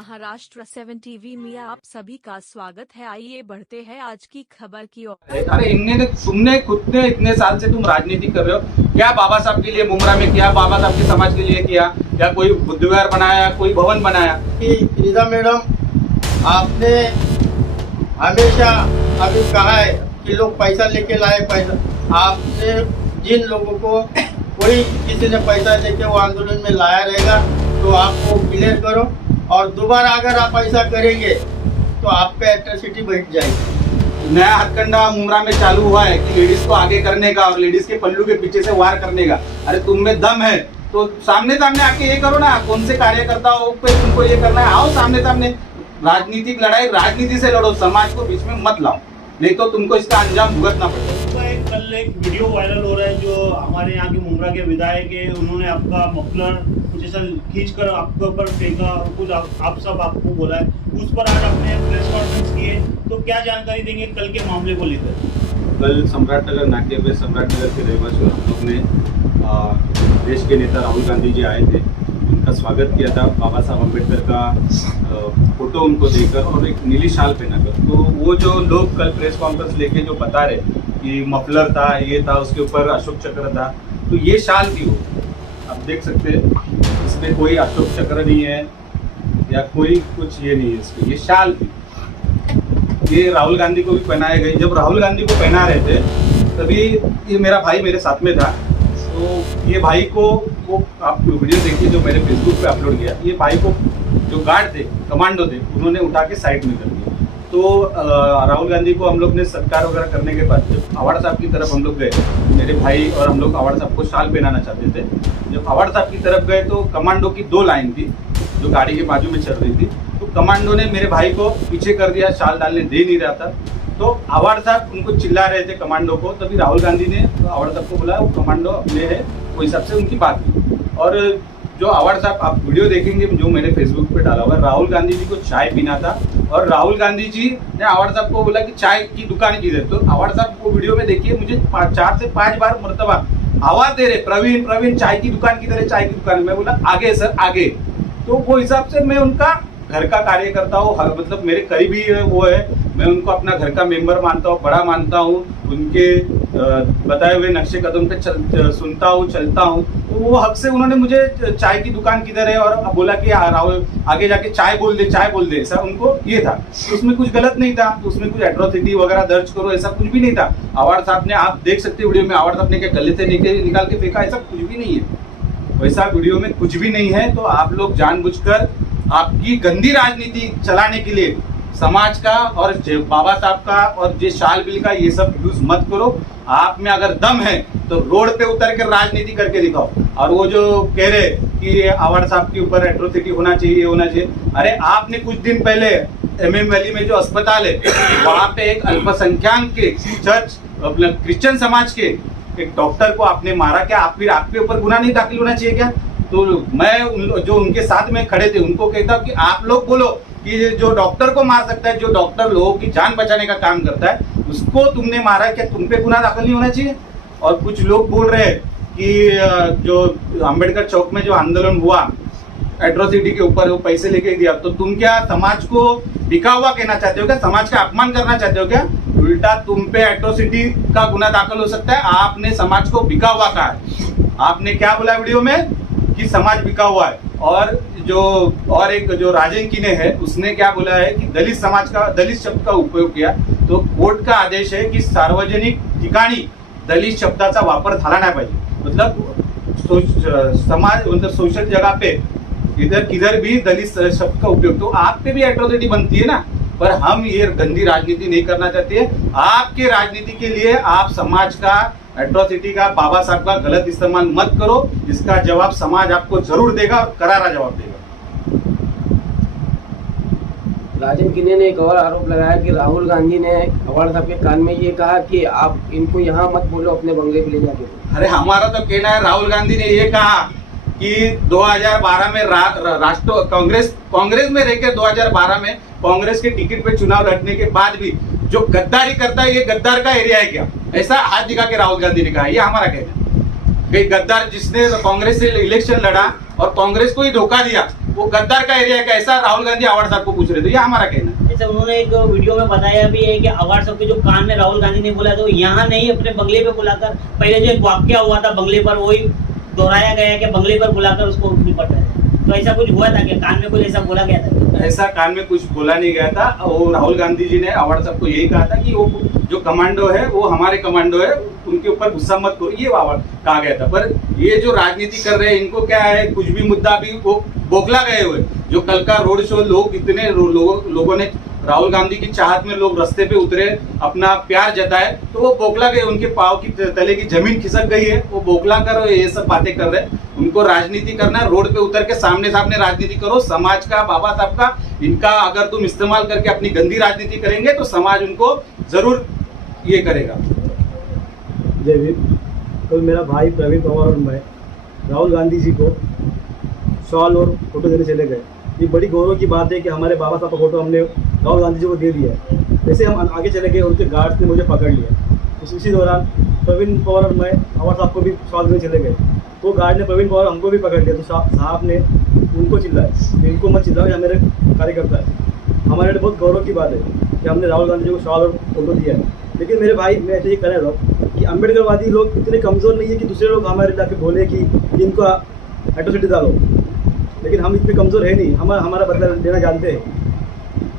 Maharashtra 7 TV में आप सभी का स्वागत है। आइए बढ़ते हैं आज की खबर की ओर। अरे तुमने खुद ने इतने साल से तुम राजनीति कर रहे हो, क्या बाबा साहब के लिए मुमरा में किया, बाबा साहब के समाज के लिए किया, क्या कोई बुद्ध विहार बनाया, कोई भवन बनाया? रीता मैडम, आपने हमेशा अभी कहा है कि लोग पैसा लेके लाए पैसा। आपने जिन लोगों को कोई किसी ने पैसा लेके वो आंदोलन में लाया रहेगा तो आपको क्लियर करो, और दोबारा अगर आप ऐसा करेंगे तो आप पे एट्रोसिटी बढ़ जाएगी। नया हथकंडा मुमरा में चालू हुआ है कि लेडीज को आगे करने का और लेडीज के पल्लू के पीछे से वार करने का। अरे तुम में दम है तो सामने सामने आके ये करो ना। कौन से कार्यकर्ता हो पे तुमको ये करना है? आओ सामने सामने, राजनीतिक लड़ाई राजनीति से लड़ो, समाज को बीच में मत लाओ, नहीं तो तुमको इसका अंजाम भुगतना पड़ेगा। कल एक वीडियो वायरल हो रहा है जो हमारे यहाँ के मुमरा के विधायक है, उन्होंने आपका मफलर कुछ ऐसा खींच कर आपके ऊपर फेंका, कुछ आप सब आपको बोला है, उस पर आज आपने प्रेस कॉन्फ्रेंस की है, तो क्या जानकारी देंगे कल के मामले को लेकर? कल सम्राट नगर नाके पे सम्राट नगर के रहवासी हम लोग ने देश के नेता राहुल गांधी जी आए थे, उनका स्वागत किया था बाबा साहब अम्बेडकर का फोटो उनको देकर और एक नीली शाल पहनाकर। तो वो जो लोग कल प्रेस कॉन्फ्रेंस लेके जो बता रहे कि मफलर था, ये था, उसके ऊपर अशोक चक्र था, तो ये शाल थी वो। आप देख सकते हैं इसमें कोई अशोक चक्र नहीं है या कोई कुछ ये नहीं है, इसमें ये शाल थी। ये राहुल गांधी को भी पहनाए गए। जब राहुल गांधी को पहना रहे थे तभी ये मेरा भाई मेरे साथ में था, तो ये भाई को वो आप वीडियो देखिए जो मैंने फेसबुक पे अपलोड किया, ये भाई को जो गार्ड थे, कमांडो थे, उन्होंने उठा के साइड में कर दिया। तो राहुल गांधी को हम लोग ने सत्कार वगैरह करने के बाद जब अवार्ड साहब की तरफ हम लोग गए, मेरे भाई और हम लोग अवार्ड साहब को शाल पहनाना चाहते थे। जब अवार्ड साहब की तरफ गए तो कमांडो की 2 लाइन थी जो गाड़ी के बाजू में चल रही थी, तो कमांडो ने मेरे भाई को पीछे कर दिया, शाल डालने दे नहीं रहा था। तो अवार्ड साहब उनको चिल्ला रहे थे कमांडो को, तभी राहुल गांधी ने अवार्ड साहब को बोला वो कमांडो अपने है, वो हिसाब से उनकी बात की। और जो अवार्ड साहब आप वीडियो देखेंगे जो मैंने फेसबुक पे डाला हुआ, राहुल गांधी जी को चाय पीना था और राहुल गांधी जी ने अवार्ड साहब को बोला कि चाय की दुकान किधर। तो अवार्ड साहब को वीडियो में देखिए, मुझे 4 से 5 बार मर्तबा आवाज दे रहे, प्रवीण प्रवीण चाय की दुकान किधर है, चाय की दुकान। मैं बोला आगे सर आगे। तो वो हिसाब से मैं उनका घर का कार्यकर्ता हूँ, मतलब मेरे करीबी वो है, मैं उनको अपना घर का मेंबर मानता हूँ, बड़ा मानता हूँ, उनके बताए हुए नक्शे कदम पे सुनता हूँ, चलता हूँ। तो वो हक से उन्होंने मुझे चाय की दुकान किधर है और बोला कि राहुल आगे जाके चाय बोल दे, ऐसा उनको ये था। तो उसमें कुछ गलत नहीं था, तो उसमें कुछ एट्रोसिटी वगैरह दर्ज करो ऐसा कुछ भी नहीं था। अवार्ड साहब ने, आप देख सकते वीडियो में, अवार्ड साहब ने क्या गले से निकाल के फेंका, ऐसा कुछ भी नहीं है, वैसा वीडियो में कुछ भी नहीं है। तो आप लोग जानबूझकर आपकी गंदी राजनीति चलाने के लिए समाज का और बाबा साहब का और जे शाल बिल का ये सब यूज मत करो। आप में अगर दम है तो रोड पे उतर कर राजनीति करके दिखाओ। और वो जो कह रहे कि अवार्ड साहब के ऊपर एट्रोसिटी होना चाहिए, अरे आपने कुछ दिन पहले MM वैली में जो अस्पताल है वहां पे एक अल्पसंख्यक के चर्च क्रिश्चियन समाज के एक डॉक्टर को आपने मारा, क्या आपके ऊपर गुनाह नहीं दाखिल होना चाहिए क्या? तो मैं जो उनके साथ में खड़े थे उनको कहता हूँ कि आप लोग बोलो कि जो डॉक्टर को मार सकता है, जो डॉक्टर लोगों की जान बचाने का काम करता है, उसको तुमने मारा, क्या तुम पे गुनाह दाखिल नहीं होना चाहिए? और कुछ लोग बोल रहे हैं कि जो अंबेडकर चौक में जो आंदोलन हुआ एट्रोसिटी के ऊपर, वो पैसे लेके दिया, तो तुम क्या समाज को बिका हुआ कहना चाहते हो क्या? समाज का अपमान करना चाहते हो क्या? उल्टा तुम पे एट्रोसिटी का गुनाह दाखिल हो सकता है। आपने समाज को बिका हुआ कहा है। आपने क्या बोला वीडियो में कि समाज बिका हुआ है। और एक जो राजेंकी ने है उसने क्या बोला है कि दलित समाज का, दलित शब्द का उपयोग किया। तो कोर्ट का आदेश है कि सार्वजनिक ठिकाणी दलित शब्दाचा वापर झाला नाही पाहिजे। मतलब समाज मतलब सोशल जगह पे इधर किधर भी दलित शब्द का उपयोग, तो आप पे भी एट्रोसिटी बनती है ना। पर हम ये गंदी राजनीति नहीं करना चाहते। आपके राजनीति के लिए आप समाज का एट्रोसिटी का, बाबा साहब का गलत इस्तेमाल मत करो। इसका जवाब समाज आपको जरूर देगा और करारा जवाब देगा। राजन किन्ने ने एक और आरोप लगाया कि राहुल गांधी ने अवार्ड साहब के कान में ये कहा कि आप इनको यहाँ मत बोलो, अपने बंगले पे ले जाके। अरे हमारा तो कहना है, राहुल गांधी ने ये कहा कि 2012 में राष्ट्र कांग्रेस में रहकर 2012 में कांग्रेस के टिकट पे चुनाव लड़ने के बाद भी जो गद्दारी करता है, ये गद्दार का एरिया है क्या? ऐसा हाथ दिखा के राहुल गांधी ने कहा। ये हमारा कहना है। गद्दार जिसने कांग्रेस से इलेक्शन लड़ा और कांग्रेस को ही धोखा दिया, वो गद्दार का एरिया है, कैसा राहुल गांधी अवार्ड साहब को पूछ रहे थे, ये हमारा कहना है। जैसे उन्होंने एक वीडियो में बताया भी है कि अवार्ड साहब के जो कान में राहुल गांधी ने बोला तो यहाँ नहीं अपने बंगले पे बुलाकर, पहले जो एक वाक्य हुआ था बंगले पर वही दोहराया गया है कि बंगले पर बुलाकर उसको निपट रहे थे। तो ऐसा कुछ हुआ था कि कान में कुछ ऐसा बोला गया था? ऐसा कान में कुछ बोला नहीं गया था। वो राहुल गांधी जी ने अवार्ड साहब को यही कहा था कि वो जो कमांडो है वो हमारे कमांडो है, उनके ऊपर गुस्सा मत करो, ये कहा गया था। पर ये जो राजनीति कर रहे हैं इनको क्या है, कुछ भी मुद्दा भी वो बौखला गए हुए। जो कल का रोड शो लोग इतने लोगों ने राहुल गांधी की चाहत में लोग रास्ते पे उतरे, अपना प्यार जताए, तो वो बौखला गए, उनके पाँव की तले की जमीन खिसक गई है, वो बौखला कर ये सब बातें कर रहे हैं। उनको राजनीति करना है, रोड पे उतर के सामने सामने राजनीति करो, समाज का, बाबा साहब का, इनका अगर तुम इस्तेमाल करके अपनी गंदी राजनीति करेंगे तो समाज उनको जरूर ये करेगा। जय भीम। कल मेरा भाई प्रवीण पवार और मैं राहुल गांधी जी को शॉल और फोटो देने चले गए। ये बड़ी गौरव की बात है कि हमारे बाबा साहब का फोटो हमने राहुल गांधी जी को दे दिया है। जैसे हम आगे चले गए, उनके गार्ड्स ने मुझे पकड़ लिया। इसी दौरान प्रवीण पवार और मैं अवार्ड साहब को भी शॉल देने चले गए, तो गार्ड ने प्रवीण पवार हमको भी पकड़ लिया। तो साहब ने उनको चिल्लाया, इनको मत चिल्लाओ, या मेरे कार्यकर्ता है। हमारे लिए बहुत गौरव की बात है कि हमने राहुल गांधी जी को शॉल और फोटो दिया है। लेकिन मेरे भाई, मैं ऐसे ही कहना चाहता हूँ कि अम्बेडकरवादी लोग इतने कमज़ोर नहीं है कि दूसरे लोग हमारे जाके बोले कि इनको एट्रोसिटी डालो, लेकिन हम इतने कमज़ोर है नहीं, हमारा बदला लेना जानते हैं।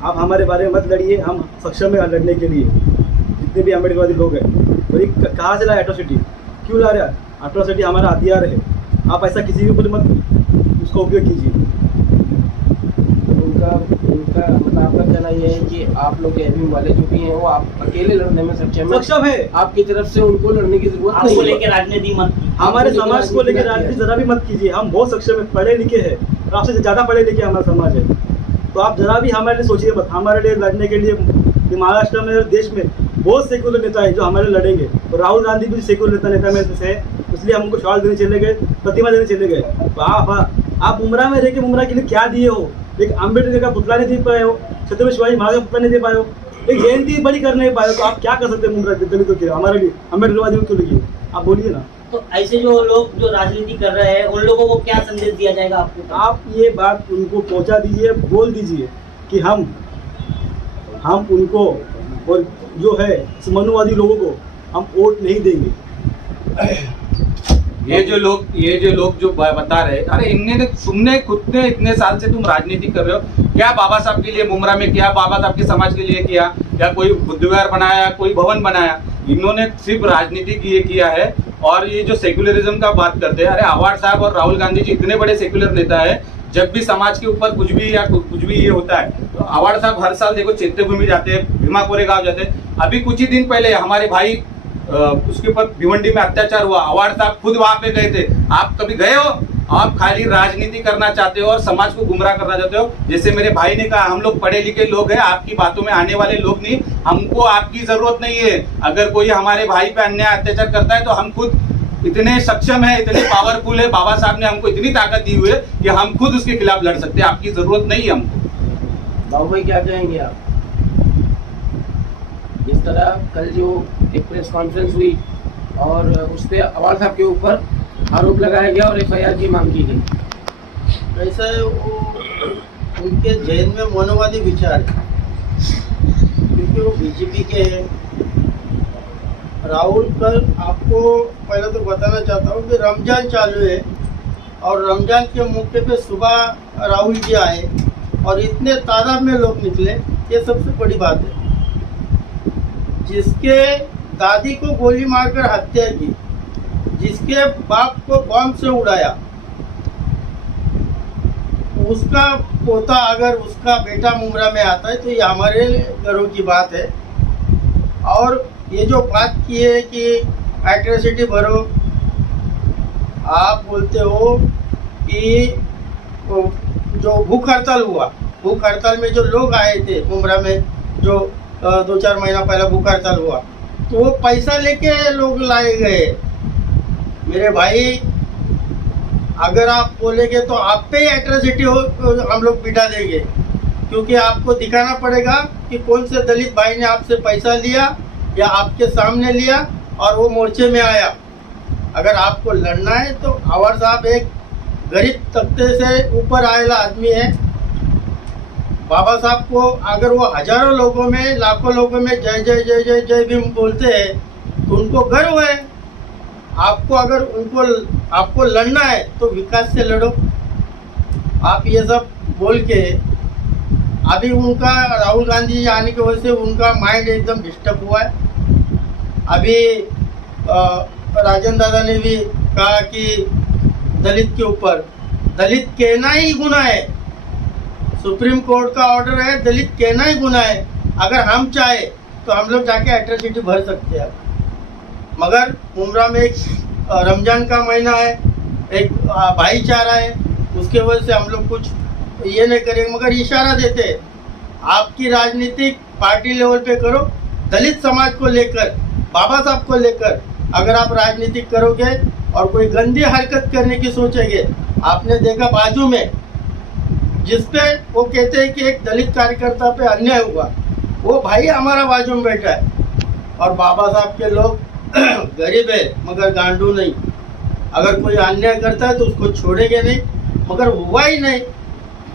आप हमारे बारे में मत लड़िए, हम सक्षम है लड़ने के लिए, जितने भी अम्बेडकरवादी लोग हैं। और ये कहाँ से लाए एट्रोसिटी, क्यों ला रहा है? एट्रोसिटी हमारा हथियार है, आप ऐसा किसी भी ऊपर मत उसका उपयोग कीजिए। उनका मतलब आपका कहना ये है कि आप लोग एबीएम वाले जो भी हैं वो आप अकेले लड़ने में सक्षम है, आपकी तरफ से उनको लड़ने की जरूरत नहीं है। आपको लेकर राजनीति मत कीजिए, हमारे समाज को लेकर राजनीति जरा भी मत कीजिए। हम बहुत सक्षम है, पढ़े लिखे हैं, और आपसे ज़्यादा पढ़े लिखे हमारा समाज है। तो आप जरा भी हमारे लिए सोचिए मत। हमारे लिए लड़ने के लिए महाराष्ट्र में और देश में बहुत सेकुलर नेता है जो हमारे लिए लड़ेंगे, और राहुल गांधी भी सेकुलर नेता में से है, इसलिए हम उनको शॉल देने चले गए, प्रतिमा देने चले गए। तो आप मुमरा में रह के मुमरा के लिए क्या दिए हो? एक अम्बेडकर का पुतला नहीं दे पाए हो, छत्रपति शिवाजी महाराज का पुतला नहीं दे पाए हो, एक जयंती बड़ी कर नहीं पाए हो, तो आप क्या कर सकते हैं मुमरा दलितों के हमारे लिए, अम्बेडकरवादियों के लिए? आप बोलिए ना। तो ऐसे जो लोग जो राजनीति कर रहे हैं उन लोगों को क्या संदेश दिया जाएगा आपको? आप ये बात उनको पहुंचा दीजिए, बोल दीजिए कि हम उनको और जो है मनुवादी लोगों को हम वोट नहीं देंगे। ये जो लोग जो बता रहे, अरे तुमने खुद ने इतने साल से तुम राजनीति कर रहे हो, क्या बाबा साहब के लिए मुमरा में किया, बाबा साहब के समाज के लिए किया, या कोई बुद्ध विहार बनाया, कोई भवन बनाया? इन्होंने सिर्फ राजनीति किया है। और ये जो सेक्युलरिज्म का बात करते हैं, अरे अवार्ड साहब और राहुल गांधी जी इतने बड़े सेक्युलर नेता है, जब भी समाज के ऊपर कुछ भी ये होता है तो अवार्ड साहब हर साल देखो चैत्यभूमि जाते हैं, भीमा कोरेगांव जाते हैं। अभी कुछ ही दिन पहले हमारे भाई उसके ऊपर भिवंडी में अत्याचार हुआ, अवार्ड साहब खुद वहां पे गए थे। आप कभी गए हो? आप खाली राजनीति करना चाहते हो और समाज को गुमराह करना चाहते हो। जैसे मेरे भाई ने कहा, हम लोग पढ़े लिखे लोग हैं, आपकी बातों में आने वाले लोग नहीं, हमको आपकी जरूरत नहीं है। अगर कोई हमारे भाई पे अन्याय अत्याचार करता है तो हम खुद इतने सक्षम है, इतने पावरफुल है, बाबा साहब ने हमको इतनी ताकत दी हुई है कि हम खुद उसके खिलाफ लड़ सकते हैं। आपकी जरूरत नहीं है हमको। बाबू भाई क्या कहेंगे आप? इस तरह कल जो एक प्रेस कॉन्फ्रेंस हुई और उस पर अवार्ड साहब के ऊपर आरोप लगाया गया और एफआईआर की मांग की गई। ऐसा है, वो उनके जहन में मनोवादी विचार है, क्योंकि वो बीजेपी के हैं। राहुल, कल आपको पहले तो बताना चाहता हूँ कि रमजान चालू है, और रमजान के मौके पे सुबह राहुल जी आए और इतने तादाद में लोग निकले, ये सबसे बड़ी बात है। जिसके दादी को गोली मारकर हत्या की, जिसके बाप को बम से उड़ाया, उसका पोता अगर उसका बेटा मुमरा में आता है तो ये हमारे घरों की बात है। और ये जो बात की है कि एट्रोसिटी भरो, आप बोलते हो कि जो भूख हड़ताल हुआ, भूख हड़ताल में जो लोग आए थे मुमरा में, जो 2-4 महीना पहले भूख हड़ताल हुआ, तो वो पैसा लेके लोग लाए गए। मेरे भाई, अगर आप बोलेंगे तो आप पे एट्रोसिटी हो हम लोग बिठा देंगे, क्योंकि आपको दिखाना पड़ेगा कि कौन से दलित भाई ने आपसे पैसा लिया या आपके सामने लिया और वो मोर्चे में आया। अगर आपको लड़ना है तो अवार्ड साहब एक गरीब तबके से ऊपर आएला आदमी है। बाबा साहब को अगर वो हजारों लोगों में, लाखों लोगों में जय जय जय जय जय भीम बोलते हैं तो उनको गर्व है। आपको अगर आपको लड़ना है तो विकास से लड़ो। आप ये सब बोल के अभी उनका राहुल गांधी जी आने की वजह से उनका माइंड एकदम डिस्टर्ब हुआ है। अभी राजन दादा ने भी कहा कि दलित के ऊपर, दलित कहना ही गुनाह है। सुप्रीम कोर्ट का ऑर्डर है, दलित कहना ही गुनाह है। अगर हम चाहे तो हम लोग जाके एट्रोसिटी भर सकते हैं, मगर उम्रा में एक रमजान का महीना है, एक भाईचारा है, उसके वजह से हम लोग कुछ ये नहीं करेंगे, मगर इशारा देते हैं। आपकी राजनीतिक पार्टी लेवल पे करो, दलित समाज को लेकर, बाबा साहब को लेकर अगर आप राजनीतिक करोगे और कोई गंदी हरकत करने की सोचेंगे। आपने देखा बाजू में जिसपे वो कहते हैं कि एक दलित कार्यकर्ता पे अन्याय हुआ, वो भाई हमारा बाजू में बैठा है। और बाबा साहब के लोग गरीब है मगर गांडू नहीं। अगर कोई अन्याय करता है तो उसको छोड़ेंगे नहीं, मगर हुआ ही नहीं।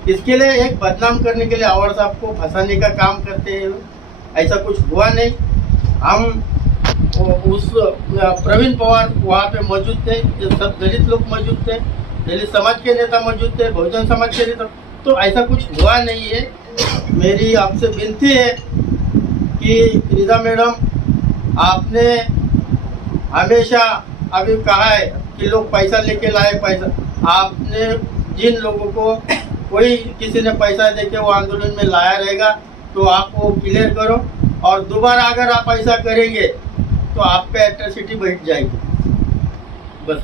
इसके लिए एक बदनाम करने के लिए अवर साहब को फंसाने का काम करते हैं। ऐसा कुछ हुआ नहीं। हम उस प्रवीण पवार वहाँ पे मौजूद थे, जो सब दलित लोग मौजूद थे, दलित समाज के नेता मौजूद थे, बहुजन समाज के नेता, तो ऐसा कुछ हुआ नहीं है। मेरी आपसे विनती है कि रीता मैडम, आपने हमेशा अभी कहा है कि लोग पैसा लेके लाए पैसा। आपने जिन लोगों को कोई किसी ने पैसा देके वो आंदोलन में लाया रहेगा तो आप वो क्लियर करो, और दोबारा अगर आप ऐसा करेंगे तो आप पे एट्रोसिटी बैठ जाएगी। बस।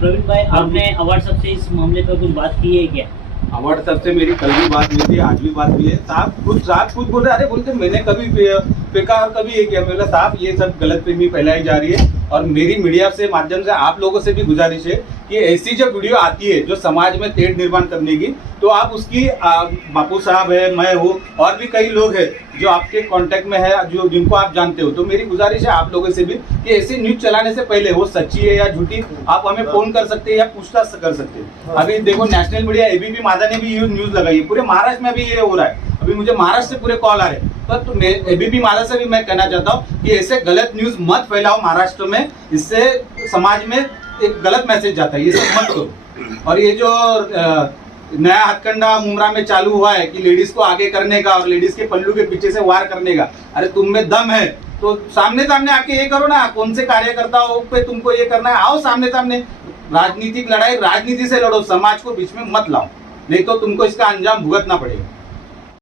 प्रवीण भाई, आपने अवार्ड साहब से इस मामले पर कुछ बात की है क्या? अवार्ड साहब से मेरी कल भी बात हुई थी, आज भी बात हुई है। साहब कुछ बोल रहे, अरे बोलते मैंने कभी फेंका और कभी ये किया। बोला साहब ये सब गलतफहमी फैलाई जा रही है, और मेरी मीडिया से माध्यम से आप लोगों से भी गुजारिश है कि ऐसी जो वीडियो आती है जो समाज में तेढ़ निर्माण करने की, तो आप उसकी बापू साहब है, मैं हूँ, और भी कई लोग हैं जो आपके कांटेक्ट में है, जो जिनको आप जानते हो, तो मेरी गुजारिश है आप लोगों से भी कि ऐसी न्यूज चलाने से पहले वो सच्ची है या झूठी, आप हमें फोन कर सकते हैं या पूछताछ कर सकते हैं। अभी देखो नेशनल मीडिया एबीपी मादा ने भी ये न्यूज लगाई है, पूरे महाराष्ट्र में भी ये हो रहा है। अभी मुझे महाराष्ट्र से पूरे कॉल आ रहे हैं, तो एबीपी मादा से भी मैं कहना चाहता हूँ कि ऐसे गलत न्यूज मत फैलाओ महाराष्ट्र में, इससे समाज में एक गलत मैसेज जाता है, ये सब मत करो। और ये जो नया हथकंडा मुमरा में चालू हुआ है कि लेडीज को आगे करने का और लेडीज के पल्लू के पीछे से वार करने का, अरे तुम में दम है तो सामने सामने आके ये करो ना। कौन से कार्यकर्ताओं पे तुमको ये करना है, आओ सामने सामने। राजनीतिक लड़ाई राजनीति से लड़ो, समाज को बीच में मत लाओ, नहीं तो तुमको इसका अंजाम भुगतना पड़ेगा।